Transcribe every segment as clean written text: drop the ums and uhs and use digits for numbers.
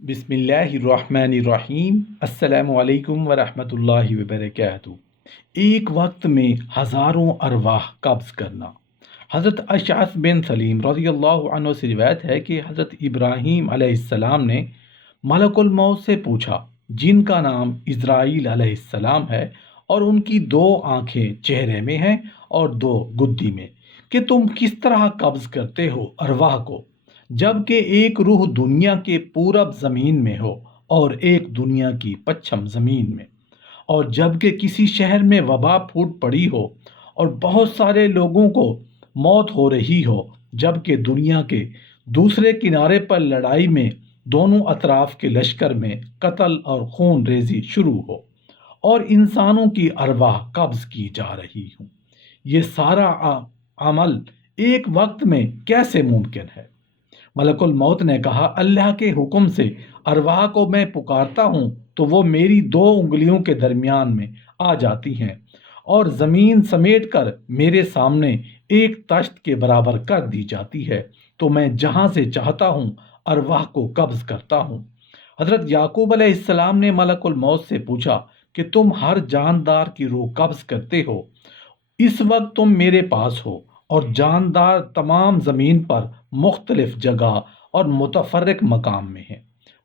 بسم اللہ الرحمن الرحیم۔ السلام علیکم ورحمۃ اللہ وبرکاتہ۔ ایک وقت میں ہزاروں ارواح قبض کرنا۔ حضرت اشعث بن سلیم رضی اللہ عنہ سے روایت ہے کہ حضرت ابراہیم علیہ السلام نے ملک الموت سے پوچھا، جن کا نام اسرائیل علیہ السلام ہے اور ان کی دو آنکھیں چہرے میں ہیں اور دو گدی میں، کہ تم کس طرح قبض کرتے ہو ارواح کو، جبکہ ایک روح دنیا کے پورب زمین میں ہو اور ایک دنیا کی پچھم زمین میں، اور جبکہ کسی شہر میں وبا پھوٹ پڑی ہو اور بہت سارے لوگوں کو موت ہو رہی ہو، جبکہ دنیا کے دوسرے کنارے پر لڑائی میں دونوں اطراف کے لشکر میں قتل اور خون ریزی شروع ہو اور انسانوں کی ارواح قبض کی جا رہی ہوں، یہ سارا عمل ایک وقت میں کیسے ممکن ہے؟ ملک الموت نے کہا، اللہ کے حکم سے ارواح کو میں پکارتا ہوں تو وہ میری دو انگلیوں کے درمیان میں آ جاتی ہیں اور زمین سمیٹ کر میرے سامنے ایک تشت کے برابر کر دی جاتی ہے، تو میں جہاں سے چاہتا ہوں ارواح کو قبض کرتا ہوں۔ حضرت یعقوب علیہ السلام نے ملک الموت سے پوچھا کہ تم ہر جاندار کی روح قبض کرتے ہو، اس وقت تم میرے پاس ہو اور جاندار تمام زمین پر مختلف جگہ اور متفرق مقام میں ہیں۔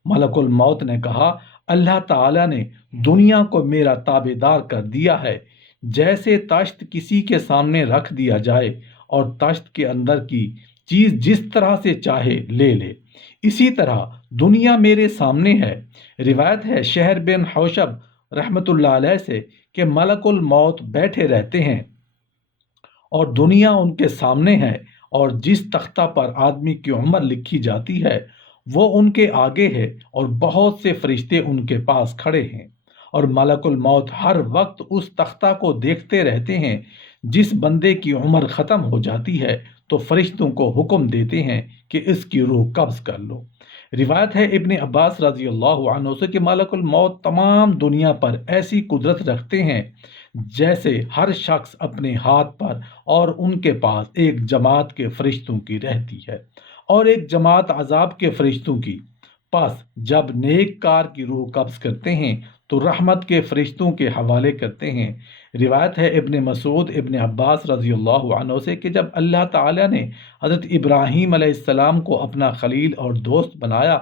ملک الموت نے کہا، اللہ تعالیٰ نے دنیا کو میرا تابع دار کر دیا ہے، جیسے تشت کسی کے سامنے رکھ دیا جائے اور تشت کے اندر کی چیز جس طرح سے چاہے لے لے، اسی طرح دنیا میرے سامنے ہے۔ روایت ہے شہر بن حوشب رحمۃ اللہ علیہ سے کہ ملک الموت بیٹھے رہتے ہیں اور دنیا ان کے سامنے ہے، اور جس تختہ پر آدمی کی عمر لکھی جاتی ہے وہ ان کے آگے ہے، اور بہت سے فرشتے ان کے پاس کھڑے ہیں، اور ملک الموت ہر وقت اس تختہ کو دیکھتے رہتے ہیں۔ جس بندے کی عمر ختم ہو جاتی ہے تو فرشتوں کو حکم دیتے ہیں کہ اس کی روح قبض کر لو۔ روایت ہے ابن عباس رضی اللہ عنہ سے کہ ملک الموت تمام دنیا پر ایسی قدرت رکھتے ہیں جیسے ہر شخص اپنے ہاتھ پر، اور ان کے پاس ایک جماعت کے فرشتوں کی رہتی ہے اور ایک جماعت عذاب کے فرشتوں کی۔ پس جب نیک کار کی روح قبض کرتے ہیں تو رحمت کے فرشتوں کے حوالے کرتے ہیں۔ روایت ہے ابن مسعود ابن عباس رضی اللہ عنہ سے کہ جب اللہ تعالیٰ نے حضرت ابراہیم علیہ السلام کو اپنا خلیل اور دوست بنایا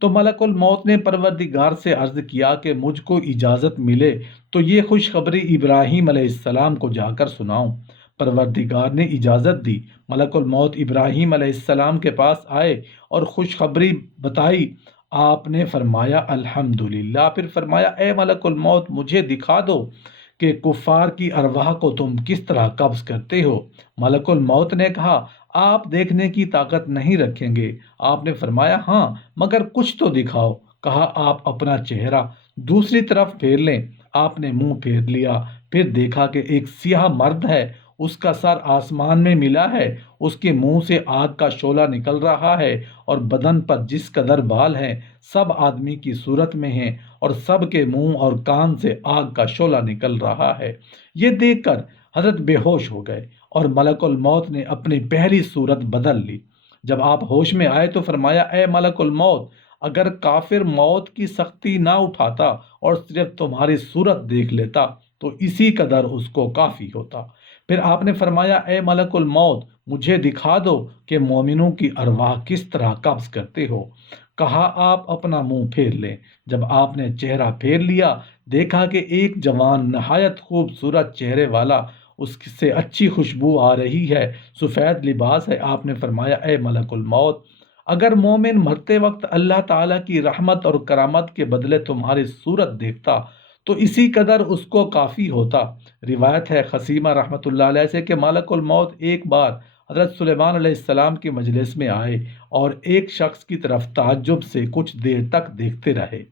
تو ملک الموت نے پروردگار سے عرض کیا کہ مجھ کو اجازت ملے تو یہ خوشخبری ابراہیم علیہ السلام کو جا کر سناؤں۔ پروردگار نے اجازت دی، ملک الموت ابراہیم علیہ السلام کے پاس آئے اور خوشخبری بتائی۔ آپ نے فرمایا الحمدللہ، پھر فرمایا اے ملک الموت مجھے دکھا دو کہ کفار کی ارواح کو تم کس طرح قبض کرتے ہو۔ ملک الموت نے کہا، آپ دیکھنے کی طاقت نہیں رکھیں گے؟ آپ نے فرمایا ہاں، مگر کچھ تو دکھاؤ۔ کہا، آپ اپنا چہرہ دوسری طرف پھیر لیں۔ آپ نے منہ پھیر لیا، پھر دیکھا کہ ایک سیاہ مرد ہے، اس کا سر آسمان میں ملا ہے، اس کے منہ سے آگ کا شعلہ نکل رہا ہے، اور بدن پر جس قدر بال ہیں سب آدمی کی صورت میں ہیں، اور سب کے منہ اور کان سے آگ کا شعلہ نکل رہا ہے۔ یہ دیکھ کر حضرت بے ہوش ہو گئے اور ملک الموت نے اپنی پہلی صورت بدل لی۔ جب آپ ہوش میں آئے تو فرمایا اے ملک الموت، اگر کافر موت کی سختی نہ اٹھاتا اور صرف تمہاری صورت دیکھ لیتا تو اسی قدر اس کو کافی ہوتا۔ پھر آپ نے فرمایا اے ملک الموت مجھے دکھا دو کہ مومنوں کی ارواح کس طرح قبض کرتے ہو۔ کہا، آپ اپنا منہ پھیر لیں۔ جب آپ نے چہرہ پھیر لیا، دیکھا کہ ایک جوان نہایت خوبصورت چہرے والا، اس سے اچھی خوشبو آ رہی ہے، سفید لباس ہے۔ آپ نے فرمایا اے ملک الموت، اگر مومن مرتے وقت اللہ تعالیٰ کی رحمت اور کرامت کے بدلے تمہاری صورت دیکھتا تو اسی قدر اس کو کافی ہوتا۔ روایت ہے خصیمہ رحمۃ اللہ علیہ سے کہ ملک الموت ایک بار حضرت سلیمان علیہ السلام کی مجلس میں آئے اور ایک شخص کی طرف تعجب سے کچھ دیر تک دیکھتے رہے۔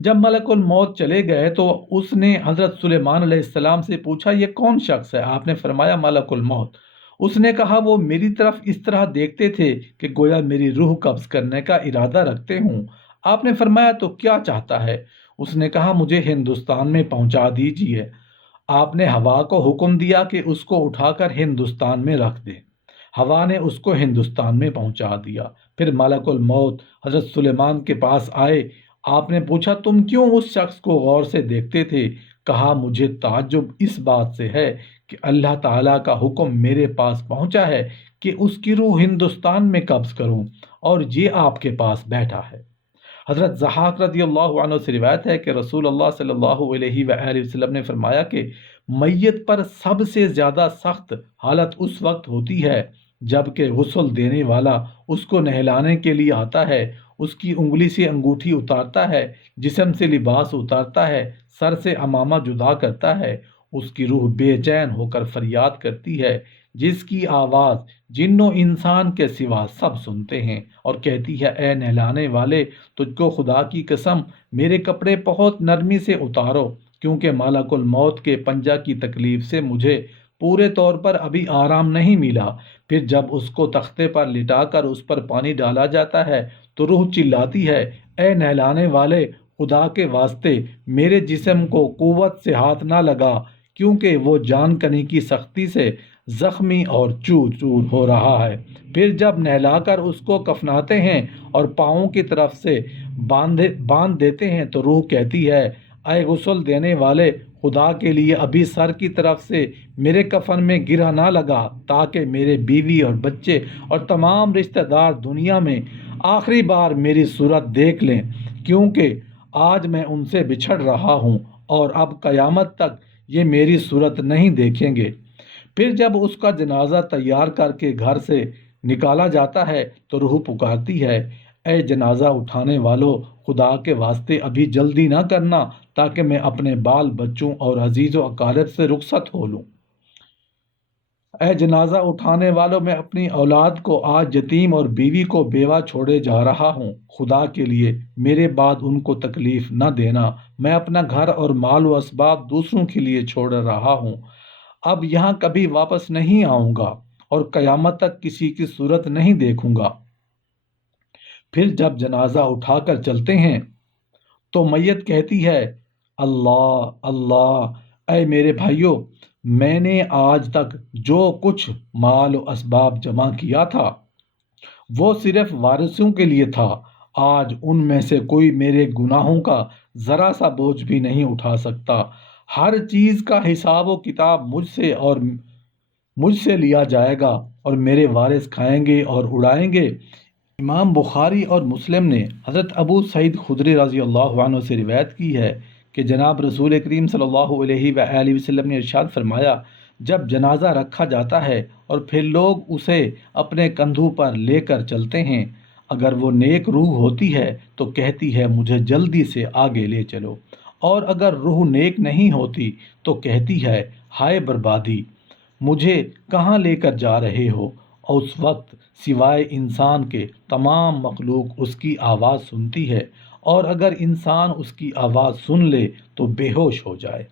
جب ملک الموت چلے گئے تو اس نے حضرت سلیمان علیہ السلام سے پوچھا، یہ کون شخص ہے؟ آپ نے فرمایا ملک الموت۔ اس نے کہا، وہ میری طرف اس طرح دیکھتے تھے کہ گویا میری روح قبض کرنے کا ارادہ رکھتے ہوں۔ آپ نے فرمایا تو کیا چاہتا ہے؟ اس نے کہا، مجھے ہندوستان میں پہنچا دیجیے۔ آپ نے ہوا کو حکم دیا کہ اس کو اٹھا کر ہندوستان میں رکھ دے۔ ہوا نے اس کو ہندوستان میں پہنچا دیا۔ پھر ملک الموت حضرت سلیمان کے پاس آئے۔ آپ نے پوچھا تم کیوں اس شخص کو غور سے دیکھتے تھے؟ کہا مجھے تعجب اس بات سے ہے کہ اللہ تعالیٰ کا حکم میرے پاس پہنچا ہے کہ اس کی روح ہندوستان میں قبض کروں، اور یہ آپ کے پاس بیٹھا ہے۔ حضرت ضحاک رضی اللہ عنہ سے روایت ہے کہ رسول اللہ صلی اللہ علیہ وآلہ وسلم نے فرمایا کہ میت پر سب سے زیادہ سخت حالت اس وقت ہوتی ہے جب کہ غسل دینے والا اس کو نہلانے کے لیے آتا ہے، اس کی انگلی سے انگوٹھی اتارتا ہے، جسم سے لباس اتارتا ہے، سر سے عمامہ جدا کرتا ہے۔ اس کی روح بے چین ہو کر فریاد کرتی ہے، جس کی آواز جن و انسان کے سوا سب سنتے ہیں، اور کہتی ہے اے نہلانے والے، تجھ کو خدا کی قسم میرے کپڑے بہت نرمی سے اتارو، کیونکہ ملک الموت کے پنجہ کی تکلیف سے مجھے پورے طور پر ابھی آرام نہیں ملا۔ پھر جب اس کو تختے پر لٹا کر اس پر پانی ڈالا جاتا ہے تو روح چلاتی ہے اے نہلانے والے، خدا کے واسطے میرے جسم کو قوت سے ہاتھ نہ لگا، کیونکہ وہ جان کنی کی سختی سے زخمی اور چور چور ہو رہا ہے۔ پھر جب نہلا کر اس کو کفناتے ہیں اور پاؤں کی طرف سے باندھ دیتے ہیں تو روح کہتی ہے اے غسل دینے والے، خدا کے لیے ابھی سر کی طرف سے میرے کفن میں گرہ نہ لگا، تاکہ میرے بیوی اور بچے اور تمام رشتہ دار دنیا میں آخری بار میری صورت دیکھ لیں، کیونکہ آج میں ان سے بچھڑ رہا ہوں اور اب قیامت تک یہ میری صورت نہیں دیکھیں گے۔ پھر جب اس کا جنازہ تیار کر کے گھر سے نکالا جاتا ہے تو روح پکارتی ہے اے جنازہ اٹھانے والو، خدا کے واسطے ابھی جلدی نہ کرنا، تاکہ میں اپنے بال بچوں اور عزیز و اقارب سے رخصت ہو لوں۔ اے جنازہ اٹھانے والوں، میں اپنی اولاد کو آج یتیم اور بیوی کو بیوہ چھوڑے جا رہا ہوں، خدا کے لیے میرے بعد ان کو تکلیف نہ دینا۔ میں اپنا گھر اور مال و اسباب دوسروں کے لیے چھوڑ رہا ہوں، اب یہاں کبھی واپس نہیں آؤں گا اور قیامت تک کسی کی صورت نہیں دیکھوں گا۔ پھر جب جنازہ اٹھا کر چلتے ہیں تو میت کہتی ہے اللہ اللہ، اے میرے بھائیوں، میں نے آج تک جو کچھ مال و اسباب جمع کیا تھا وہ صرف وارثوں کے لیے تھا، آج ان میں سے کوئی میرے گناہوں کا ذرا سا بوجھ بھی نہیں اٹھا سکتا۔ ہر چیز کا حساب و کتاب مجھ سے لیا جائے گا، اور میرے وارث کھائیں گے اور اڑائیں گے۔ امام بخاری اور مسلم نے حضرت ابو سعید خدری رضی اللہ عنہ سے روایت کی ہے کہ جناب رسول کریم صلی اللہ علیہ وآلہ وسلم نے ارشاد فرمایا، جب جنازہ رکھا جاتا ہے اور پھر لوگ اسے اپنے کندھوں پر لے کر چلتے ہیں، اگر وہ نیک روح ہوتی ہے تو کہتی ہے مجھے جلدی سے آگے لے چلو، اور اگر روح نیک نہیں ہوتی تو کہتی ہے ہائے بربادی، مجھے کہاں لے کر جا رہے ہو؟ اور اس وقت سوائے انسان کے تمام مخلوق اس کی آواز سنتی ہے، اور اگر انسان اس کی آواز سن لے تو بے ہوش ہو جائے۔